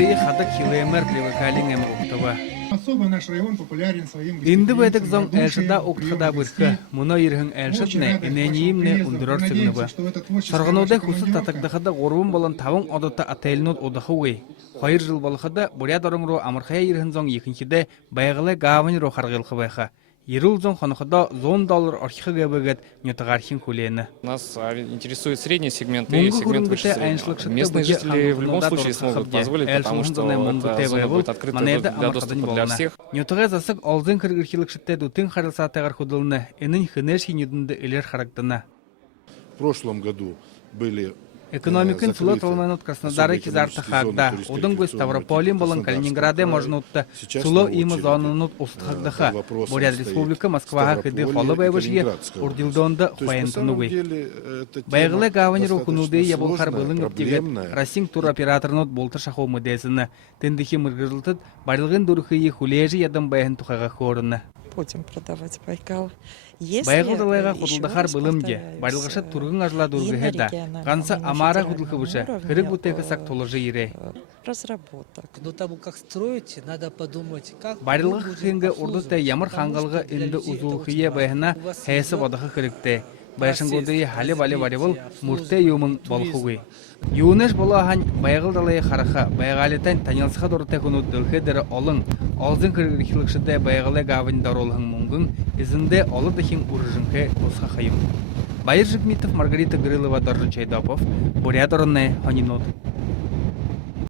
Гудые хадак хилемер привыкалин эмруктова. Особо наш район популярен своим Инды бэдек зон эльшада уктхада бырхы. Муна ирхын эльшатне инениимне ундурор сыгныбы. Сарғануды хусы татагдахада горбун болан тавын одата ателнуд одахуэй. Хайыр жыл балхада буряд орыңру амырхая ирхын зон екіншіде байгылы гавань ро харгылхы байха. Ерул зон ханахада $10 архиха гэбэгет нютагархин хулейны. Нас интересует средний сегмент и сегмент выше среднего. Местные жители в любом случае смогут позволить, потому что эта зона будет открыта для доступа для всех. Нютага засык алзын кыргырхилыкшытте дутын харылсатагар худылны, энин хынеш хинюдынды элер харагдана. В прошлом году были Экономикын флот олманут Краснодары кизарты хагда. Удың көз Ставрополин болын Калининграде можнутты. Суло имы зонынут устхагдыха. Буряд республика Москваға кыды холы байбышге урдилдонды хуайынтынугы. Байгылы гавань рухунуды ябылхар былың өптегет Расинг туроператорнут болты шаху мүдесіні. Тендихи мыргырылтыд барылғын дұрхыйы хулежі ядым байын тухаға хорыны. Будем продавать Байкал. Байгылдылайға құдылдахар былымде, барылғаша турғын ажла дұрғы хеда. Қанса амара құдылқы бұша, кірік бұтекі сақ толыжы ере. Разработок. До того, как строить, надо подумать, как... Барылғы хингі урдыста ямыр ханғалғы инді ұзулқые байына хайсы бадықы кірікті. Байшыңғылдығы халі балі баревыл мұрте юмын балқуғы. Юнеш болахан байгылдалайы қараға, байғалетен танылсыға дұрыта күні дұлғы дәрі олың, алзын кіргірхілікшіде байгылы гавын даролығын мұңғын, изінде олы дұхин ұрыжынғы ұсқа қайым. Байыр Жигмитов, Маргарита Грылова, Доржи Чайдапов, Бурят Орынны, Ханинот.